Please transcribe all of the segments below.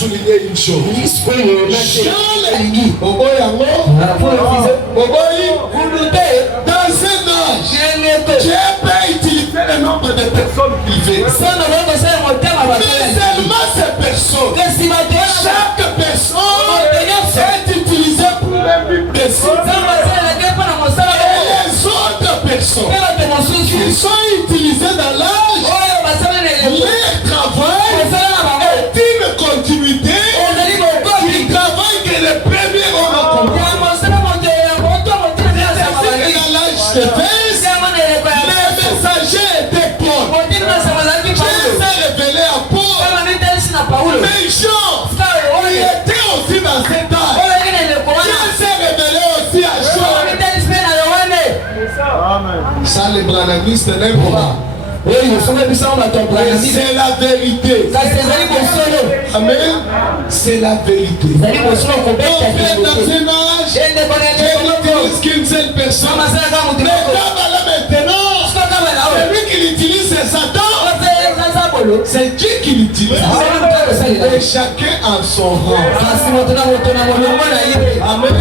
souligner une chose. Dans cet âge, Dieu peut utiliser le nombre de personnes privées. Mais seulement ces personnes, chaque personne est utilisée pour un but précis. Et les autres personnes qui sont utilisées dans l'âge, leur travail est une continuité du travail que les premiers ont accompli. Dans l'âge de Fès, les messagers étaient Paul. Dieu s'est révélé à Paul. Mais Jean, il était aussi dans cet âge. Dieu s'est révélé aussi à Jean. Ça, les branamistes n'aiment pas. C'est la vérité. Amen. C'est la vérité. Donc, dans un âge, Dieu n'utilise qu'une seule personne. Mais comme maintenant, celui qui l'utilise, c'est Satan. C'est Dieu qui l'utilise. Et chacun a son rang. Amen.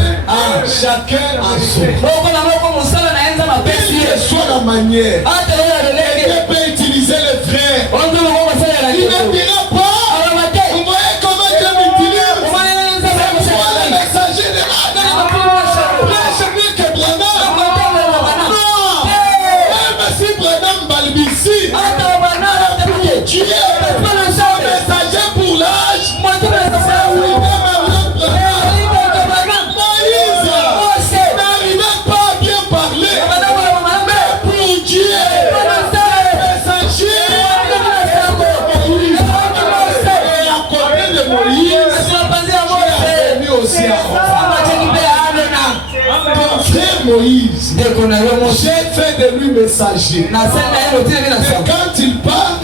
Chacun a son rang. Quelle que soit la manière, Dieu peut utiliser les frères. Il ne dira pas, vous voyez comment Dieu m'utilise. C'est moi le messager de la je veux que Branham. Non. Même si Branham balbutie, Dieu est son messager pour l'âge. C'est William Abraham Branham. Moïse n'arrivait pas à bien parler. Mais pour Dieu, messager. Et à côté de Moïse, Dieu est venu aussi à ton frère Moïse, j'ai fait de lui messager. Et quand il parle,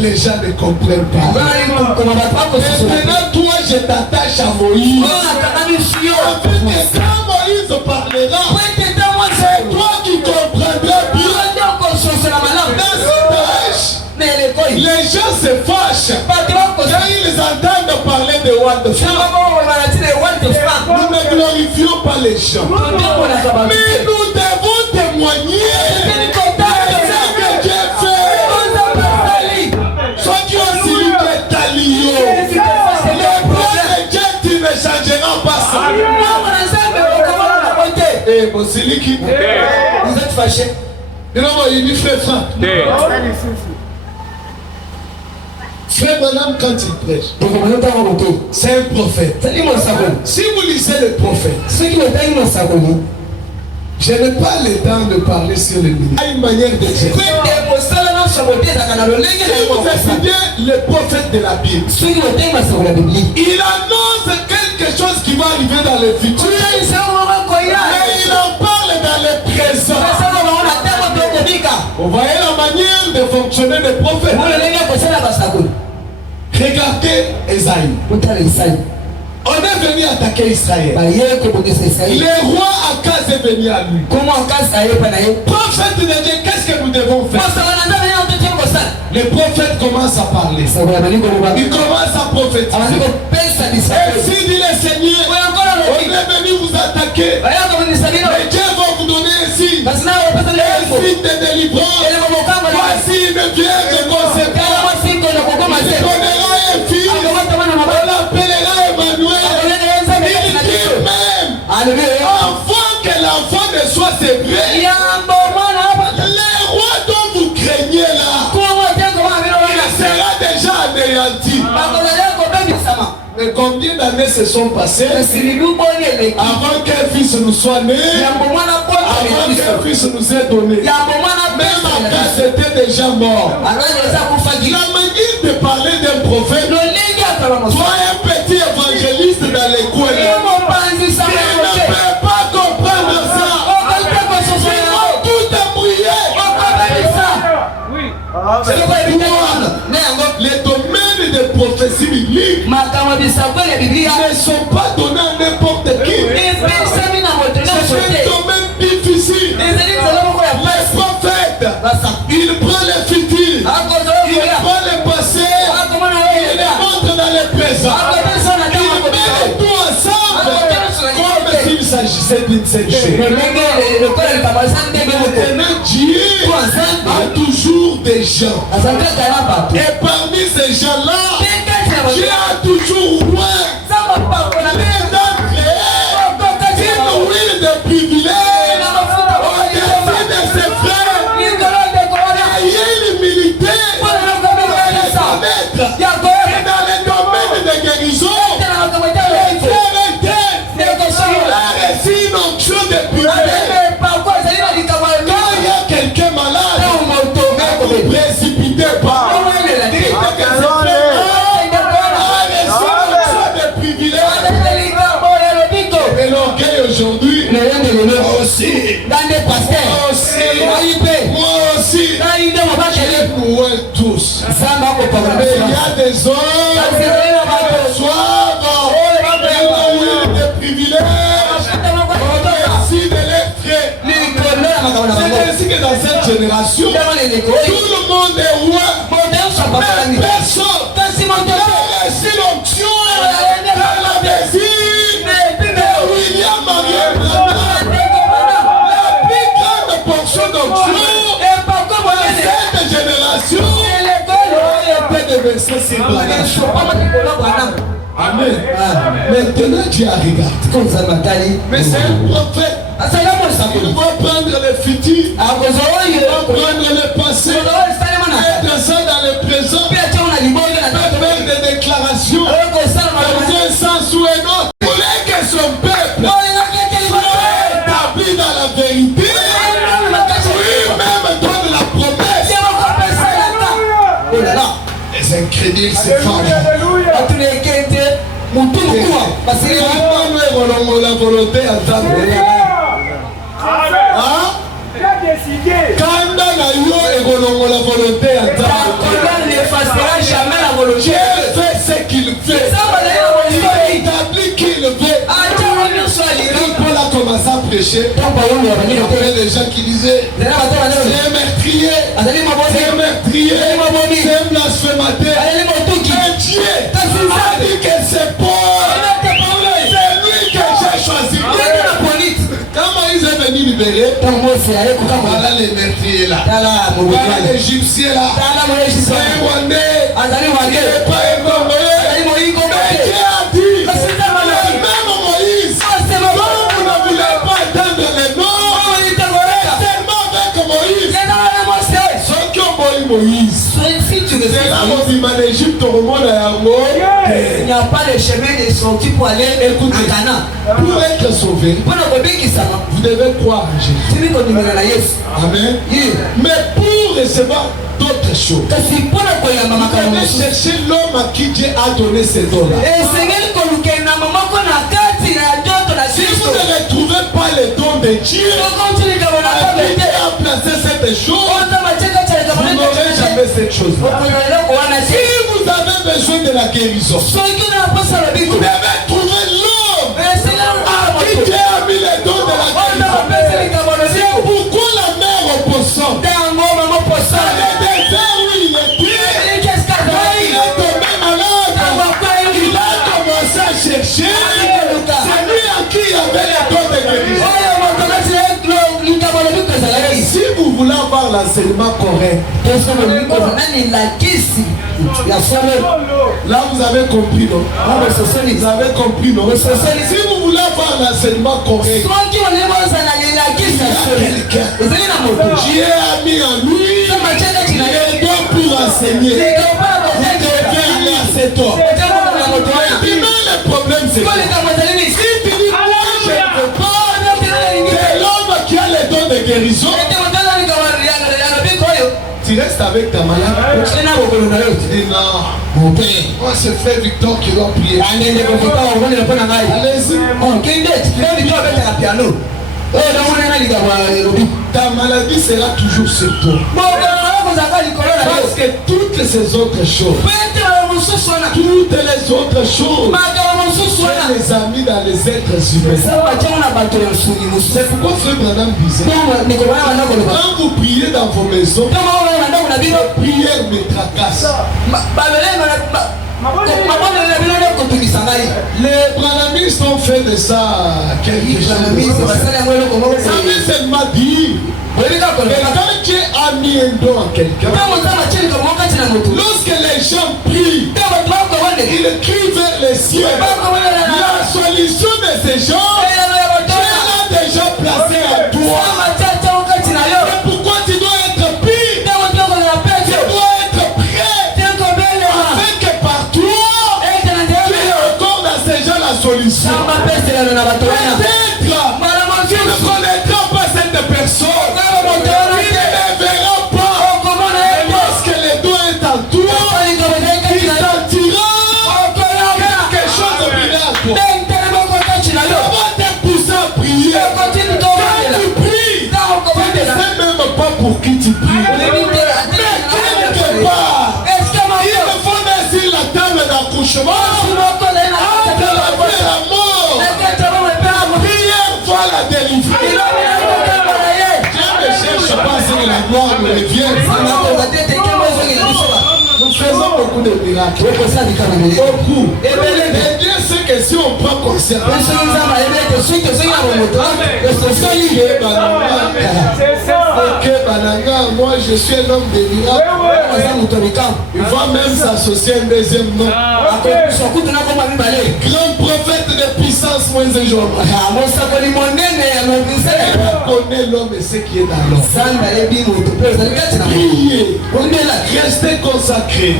les gens ne comprennent pas. Maintenant, toi, je t'attache à Moïse. Afin que quand Moïse parlera, c'est toi qui comprendras bien. Dans cet âge, les gens se fâchent quand ils entendent parler de Word of God. Nous ne glorifions pas les gens, mais nous devons témoigner de ce que Dieu fait. Soit Dieu aussi lui est talio. Le plan de Dieu, tu ne changeras pas ça. Et Bosiliki, vous êtes fâchés. Il dit frère Franck. Frère Branham, quand il prêche, c'est un prophète. Si vous lisez le prophète, je n'ai pas le temps de parler sur le livre. Il y a une manière de dire. Si vous étudiez le prophète de la Bible, il annonce quelque chose qui va arriver dans le futur. Mais il en parle dans le présent. Vous voyez la manière de fonctionner des prophètes. Regardez Esaïe. On est venu attaquer Israël. Le roi Akaz est venu à lui. Prophète de Dieu, qu'est-ce que nous devons faire? Le prophète commence à parler. Il commence à prophétiser. Ainsi dit le Seigneur, on est venu vous attaquer. Mais Dieu va vous donner ici un signe de délivrance. Voici une vierge conséquente. Il donnera un fils. On l'appellera Emmanuel. Il dit même, avant que l'enfant ne soit séparé, les rois dont vous craignez là, il sera déjà anéanti. Mais combien d'années se sont passées avant qu'un fils nous soit né, avant qu'un fils nous ait donné? Même Akaz était déjà mort. La manière de parler d'un prophète, toi un petit évangéliste dans les coins, tu ne peux pas comprendre ça. Tout est mouillé. Les domaines de prophétie biblique ne sont pas donnés à n'importe qui. C'est un domaine difficile. Les prophètes, il prend le futur, il prend le passé, il le montre dans le présent. présent. Il met tout ensemble comme s'il s'agissait d'une seule chose. Maintenant, Dieu a toujours des gens. Et parmi ces gens-là, Dieu a toujours loin les dents créées, une huile de privilèges. Au-dessus de ses frères, ayez l'humilité de mettre dans les domaines de guérison. Une onction de privilège. Quand il y a quelqu'un malade, ne vous précipitez pas. Dites que c'est de privilège. Et l'orgueil aujourd'hui, moi aussi, moi aussi, nous tous. Mais il y a des hommes qui reçoivent de privilèges. C'est ainsi que dans cette génération, tout le monde est roi. Mais personne n'a reçu l'onction dans la désir de William Marion Branham. La plus grande portion d'onction dans cette génération est de verser ses Branham. Amen. Maintenant, Dieu a regardé. Mais c'est un prophète. Il va prendre le futur, il va prendre le passé, mettre ça dans le présent, faire des déclarations dans un sens ou un autre. Il voulait que son peuple soit établi dans la vérité. Lui-même donne la promesse. Oh là là, les incrédules se fâchent. La volonté à quand yo la volonté n'effacera jamais la volonté. Dieu fait ce qu'il fait. Il établit qu'il veut. Quand Paul a commencé à prêcher, il y avait des gens qui disaient c'est un meurtrier, c'est un meurtrier, c'est un blasphémateur. Mais Dieu a dit que c'est Paul. C'est lui que j'ai choisi. Quand Moïse est venu libérer, voilà les meurtriers là, voilà l'Égyptien là, c'est un Rwandais, il n'est pas un Congolais. Mais Dieu a dit, même Moïse, vous ne voulez pas attendre les noms, tellement avec Moïse, ceux qui ont Moïse, c'est là où on dit, en Égypte, au monde à Yango, il n'y a pas de chemin de sortie pour aller à Cana. Pour être sauvé, vous devez croire en Jésus. Amen. Mais pour recevoir d'autres choses, vous devez chercher l'homme à qui Dieu a donné ces dons-là. Si vous ne retrouvez pas les dons de Dieu, à qui Dieu a placé cette chose, vous n'aurez jamais cette chose-là. Si vous avez besoin de la guérison, vous devez trouver l'homme à qui Dieu a mis les dons de la guérison. C'est pourquoi la mère opposante, dans le désert où il est pris, il est tombé malade, il a commencé à chercher. C'est lui à qui il avait les dons de guérison. Si vous voulez avoir l'enseignement correct, là vous avez compris, non? Vous avez compris, non? Si vous voulez avoir l'enseignement correct, Dieu a mis en lui les dons pour enseigner. Vous devez aller à cet homme. Maintenant le problème c'est que si tu dis je ne veux pas, c'est l'homme qui a les dons de guérison. Tu restes avec ta malade. Tu dis non, mon père, moi c'est frère Victor qui doit prier. Allez-y. Ta maladie sera toujours sur toi. Parce que toutes ces autres choses, toutes les autres choses, c'est les amis dans les êtres humains. C'est pourquoi frère Branham disait, quand vous priez dans vos maisons, la prière me tracasse. fait de ça quelque chose. Ça veut seulement dire que quand Dieu a mis un don à quelqu'un, lorsque les gens prient, ils crient vers les cieux. La solution de ces gens, Dieu l'a déjà placé à toi. C'est pourquoi tu dois être pire. Tu dois être prêt. Afin que par toi, tu aies encore dans ces gens la solution. Peut-être, tu ne connaîtras pas cette personne. Tu ne verras pas. Mais lorsque le don est en toi, il sentira quelque chose de bien à toi. Ça va te pousser à prier. Quand tu pries, tu ne sais même pas pour qui tu pries. Mais quelque part, il me faut mettre sur la table d'accouchement entre la vie et la mort. Prière va la délivrer. Je ne cherche pas si la gloire me revient. Nous faisons beaucoup de miracles. Beaucoup. Et Dieu sait que si on prend conscience, moi je suis un homme de miracles. Il va même s'associer à un deuxième nom. Grand prophète de puissance, moins un jour. Connaît l'homme et ce qui est dans l'homme. Priez. Restez consacrés.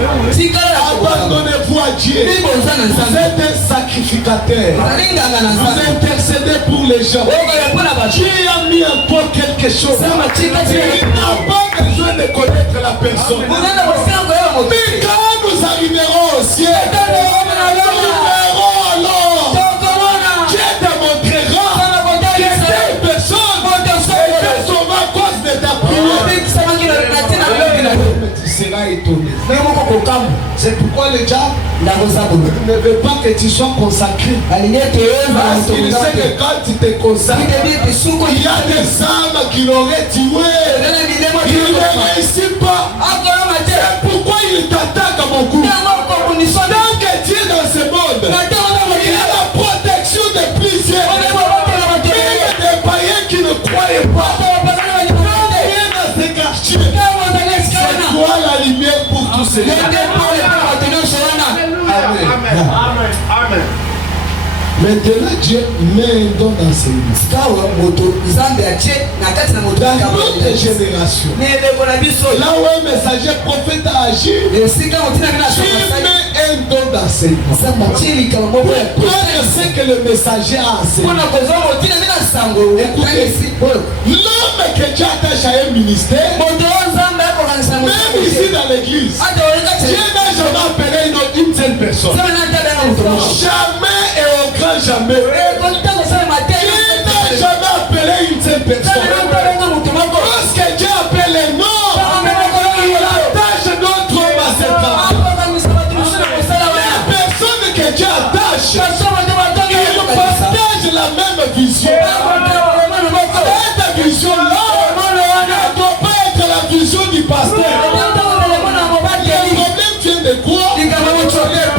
Abandonnez-vous à Dieu. Vous êtes un sacrificateur. Vous intercédez pour les gens. Dieu a mis en toi quelque chose. Tu n'as pas besoin de connaître la personne. Mais quand nous arriverons au ciel, nous verrons alors. Dieu te montrera que cette personne était sauvée à cause de ta prière. Tu seras étonné. C'est pourquoi le diable ne veut pas que tu sois consacré. Parce qu'il sait que quand tu te consacres, il y a des âmes qui l'auraient tué. Il ne réussit pas. C'est pourquoi il t'attaque à mon cou. Tant que tu es dans ce monde, il y a la protection de plusieurs. Il y a des païens qui ne croyaient pas. Viens dans ces quartiers. C'est toi la lumière pour tous ces gens. Amen. Maintenant, Dieu met un don dans ses vies. Dans notre génération, là où un messager prophète a agi, Dieu met un don dans ses vies. Pour prendre ce que le messager a enseigné. L'homme que Dieu attache à un ministère, même ici dans l'église, Dieu n'a jamais appelé une seule personne. Jamais et au grand jamais. Dieu n'a jamais appelé une seule personne. Lorsque Dieu appelle les noms, il attache notre homme à ses travaux. Les personnes que Dieu attache, ils partagent la même vision. Cette vision-là ne doit pas être la vision du pasteur. Le problème vient de quoi? Le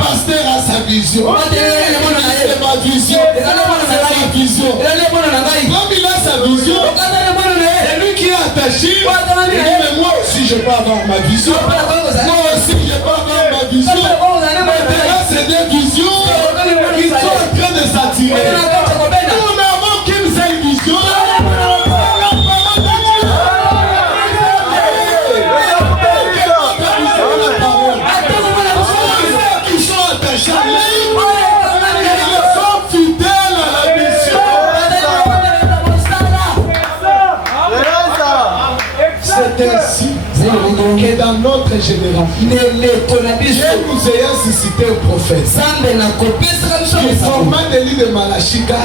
pasteur a sa vision. C'est ma vision. C'est sa vision. Comme il a sa vision, c'est lui qui est attaché. Il dit, mais moi aussi je peux avoir ma vision. Moi aussi je peux avoir ma vision. Maintenant c'est des visions qui sont en train de s'attirer. Nous n'avons qu'une seule vision. C'est ainsi que dans notre génération, nous ayons suscité un prophète. Le format de l'île de Malachika,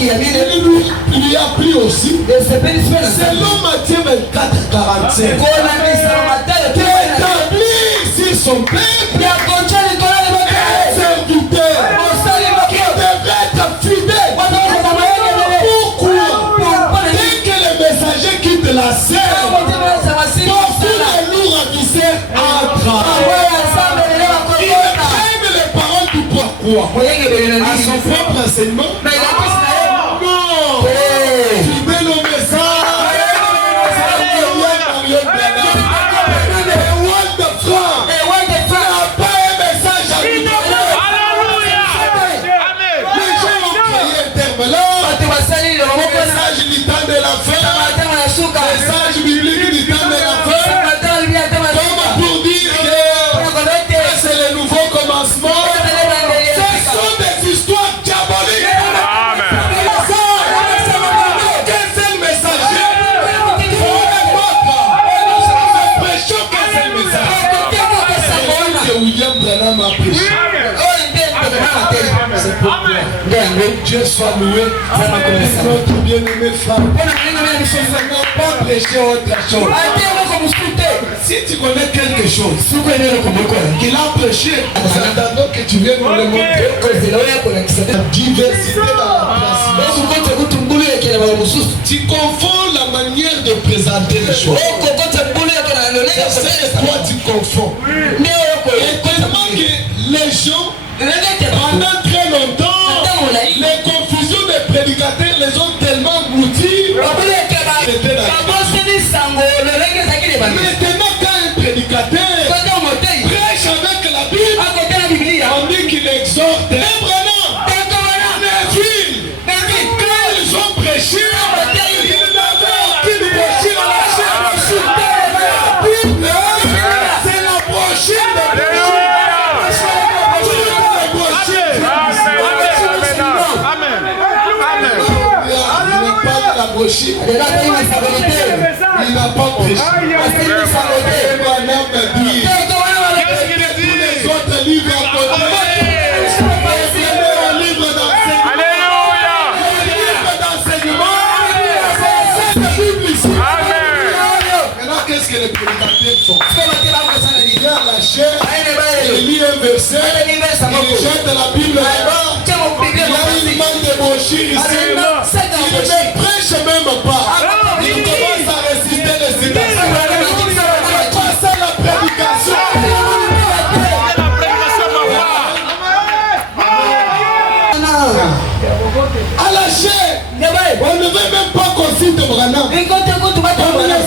il lui a pris aussi. Selon Matthieu 24, 45. Établi sur son peuple, un serviteur qui devrait être fidèle. Pourquoi? Dès que le messager quitte la scène, tous les lourds à viscère entrent. Ils prennent les paroles du prophète. croit à son propre enseignement. Non, fidèle au message. Message du temps de la fin, message biblique du temps de la fin, comme pour dire que c'est le nouveau commencement. Ce sont des histoires diaboliques. Qu'un seul messager pour nous prêchons qu'un seul message. C'est William Branham a prêché. C'est pourquoi Dieu soit loué. Notre bien-aimé frère, ne pas prêcher autre chose. Si tu connais quelque chose qu'il a prêché, nous attendons que tu viennes nous le montrer. La diversité dans la place. Tu confonds la manière de présenter les choses. C'est toi tu confonds. Et tellement que les gens, pendant très longtemps, les confusions des prédicateurs les ont tellement engloutis. Maintenant, quand un prédicateur prêche avec la Bible, on dit qu'il exhorte. Quand ils ont prêché, ils n'avaient aucune brochure à la chair. C'est la brochure de il n'a pas prêché. Qu'est-ce qu'il a dit? Tous les autres livres à côté. Un livre d'enseignement. C'est la Bible ici. Maintenant, qu'est-ce que les prédicateurs font? Il vient à la chair, il lit un verset, il jette la Bible là-bas. Il y a une manne de brochures ici. Il ne prêche même pas. Il commence à réciter les citations. Passe à la prédication. À la chair, on ne veut même pas qu'on cite Branham. On ne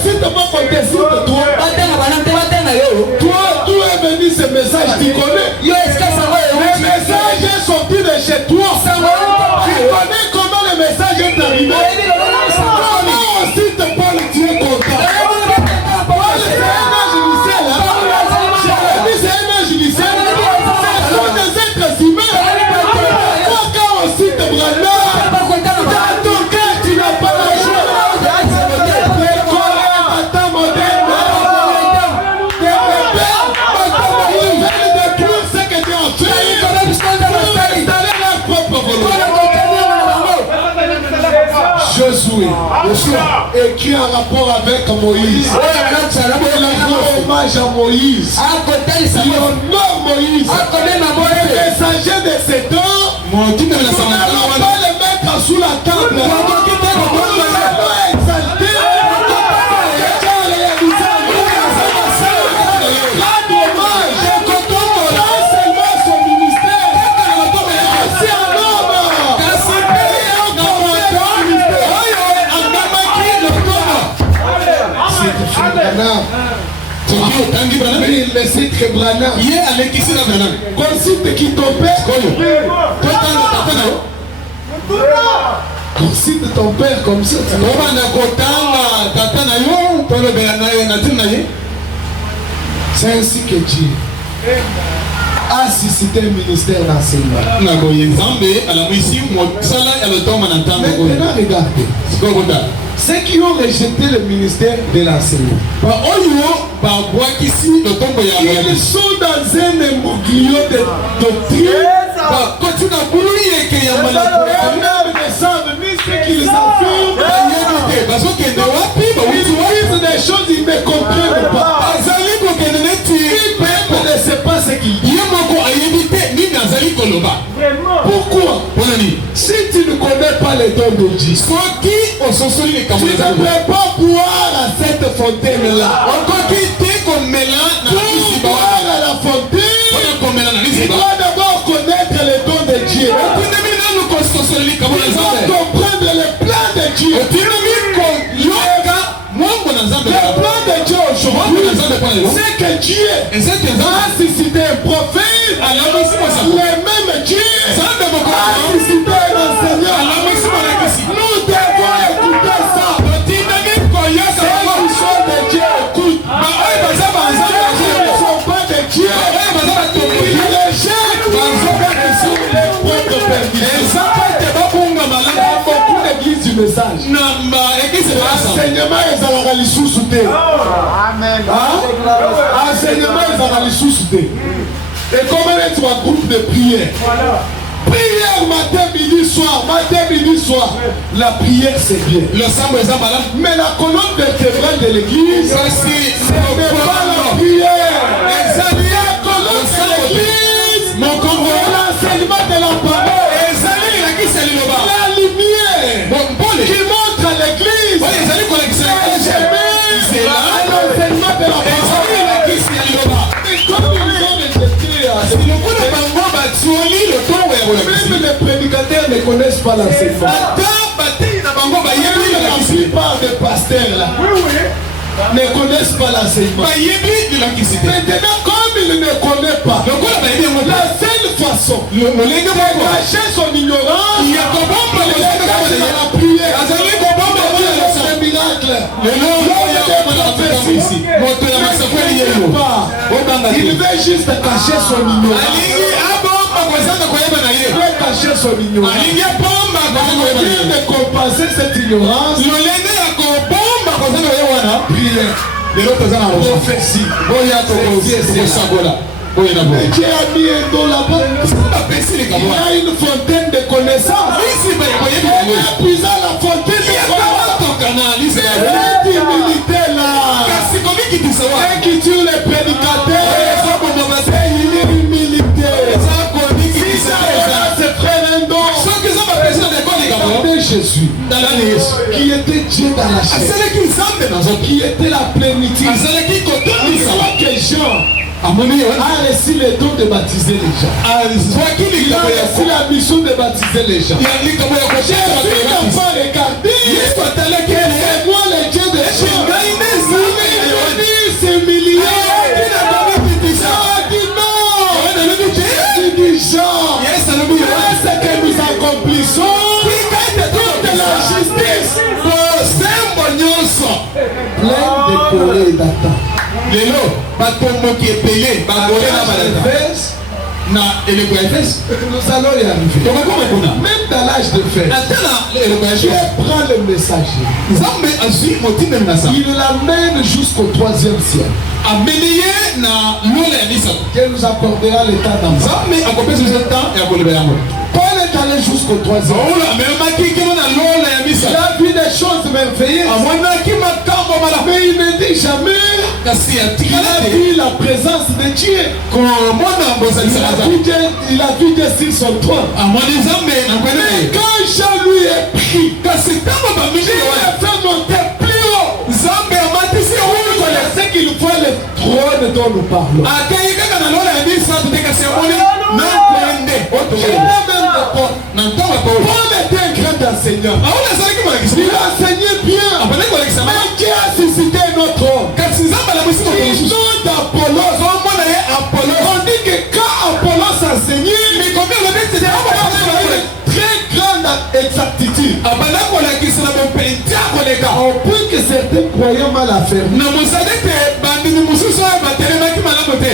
cite pas qu'on te cite toi. Toi, d'où est venu ce message? Tu connais? Le message est sorti de chez toi. Tu connais comment le message est arrivé? Comment on cite Paul, tu es content? C'est un judiciaire là. C'est un judiciaire. Ce sont des êtres humains. Pourquoi quand on cite Branham, dans ton cœur tu n'as pas la joie? Les Coréens, attends moderne. Des rebelles, ils veulent détruire ce que tu as fait. Pour installer leur propre volonté. Josué écrit un rapport avec Moïse. Il rend hommage à Moïse. Il honore Moïse. Les messagers de ces temps, nous n'allons pas les mettre sous la table. Nous allons exalter. Rendre hommage. Pas seulement son ministère. C'est un homme. Le cite Branham. Qu'on cite qui ton père. Qu'on cite ton père comme ça. C'est ainsi que Dieu a suscité un ministère d'enseignement. Maintenant regardez. Ceux qui ont rejeté le ministère de l'enseignement, ils sont dans un imbroglio de doctrine. Même ne savent ni ce qu'ils affirment. Ils disent des choses qu'ils ne comprennent pas. Le peuple ne sait pas ce qu'il dit. Pourquoi? Si tu ne connais pas les dons de Dieu, tu ne peux pas boire à cette fontaine-là. Pour boire à la fontaine, tu dois d'abord connaître les dons c'est que Dieu a suscité un prophète, le même Dieu a suscité un enseignant. Nous devons écouter ça. Ces puissants de Dieu écoutent. Ils ne sont pas de Dieu. Ils rejettent les propres permissions. Beaucoup d'églises du message. Enseignement est à la sous-souté. Amen. Enseignement est à la sous-souté. Et comment est-ce un groupe de prière? Prière matin, midi, soir. La prière c'est bien. Mais la colonne vertébrale de l'église, ce n'est pas la prière. La colonne de l'église, l'enseignement de la parole. La lumière qui montre à l'église, c'est l'enseignement de la parole. Et comme ils ont rejeté, même les prédicateurs ne connaissent pas l'enseignement. La plupart des pasteurs là ne connaissent pas l'enseignement. Maintenant, comme ils ne connaissent pas, la seule façon de cacher son ignorance, il y a la prière. C'est un miracle. Il veut juste cacher son ignorance. Il veut cacher son ignorance. Il veut compenser cette ignorance. Prière. Prophétie. Dieu a mis un dos là-bas. Il y a une fontaine de connaissances. Il a puisé la fontaine de connaissances. Cette humilité là, qui tue les prédicateurs, c'est une humilité. Si ça c'est frère un don. Regardez Jésus, qui était Dieu dans la chair, qui était la plénitude. Il voit que Jean a reçu le don de baptiser les gens. Il a reçu la mission de baptiser les gens. Jésus n'a pas regardé. C'est moi le Dieu de Dieu. Il s'est humilié. Il a dit non. Jean, ce que nous accomplissons, toute la justice, plein de colère et d'attente. Lelo batombo qui est payé bagolé na nous allons y arriver. Même dans l'âge de fer, Dieu prend le messager, il l'amène jusqu'au 3e ciel, que nous accordera l'état d'enfant. Paul est allé jusqu'au 3e. Il a vu des choses merveilleuses, mais il ne dit jamais qu'il a vu la présence de Dieu. Il a vu Dieu sur son trône. Mais quand Jean lui est pris, il a fait monter plus haut. C'est qu'il voit le trône dont nous parlons. Paul était un grand enseignant. Il enseignait bien. Mais Dieu a suscité notre homme. Il nom d'Apollos. On dit que quand Apollos enseignait, il avait une très grande exactitude. Au point que certains croyants mal affermis,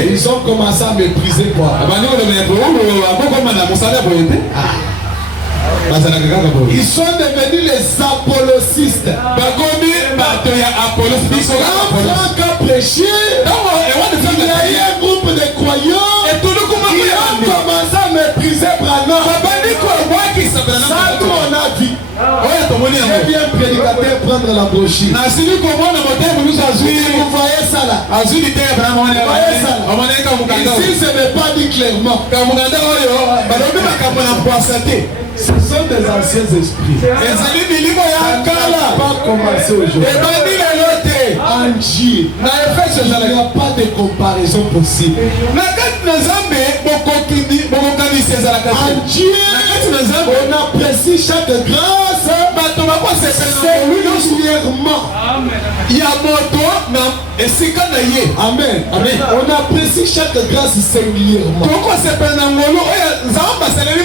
ils ont commencé à mépriser quoi. Ils sont devenus les apollocistes. Quand prêché, il y a eu un groupe de croyants qui ont commencé à mépriser Branham. Ça, nous on a vu. J'ai vu un prédicateur prendre la brochure. Vous voyez ça là? Vous voyez ça là? Ici, ce n'est pas dit clairement. Ce sont des anciens esprits. Ça n'a pas commencé aujourd'hui. En Dieu, il n'y a pas de comparaison possible. En Dieu, on apprécie chaque grâce singulièrement. Amen. Amen. On apprécie chaque grâce singulièrement.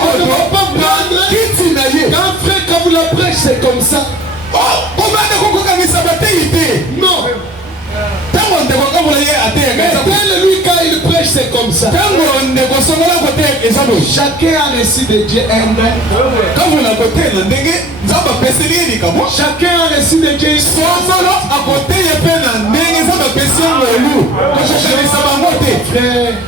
On ne va pas prendre qu'un frère comme la prêche, c'est comme ça. Non. Mais lui quand il prêche c'est comme ça. Chacun a reçu de Dieu un don. Chacun a reçu de Dieu une frère.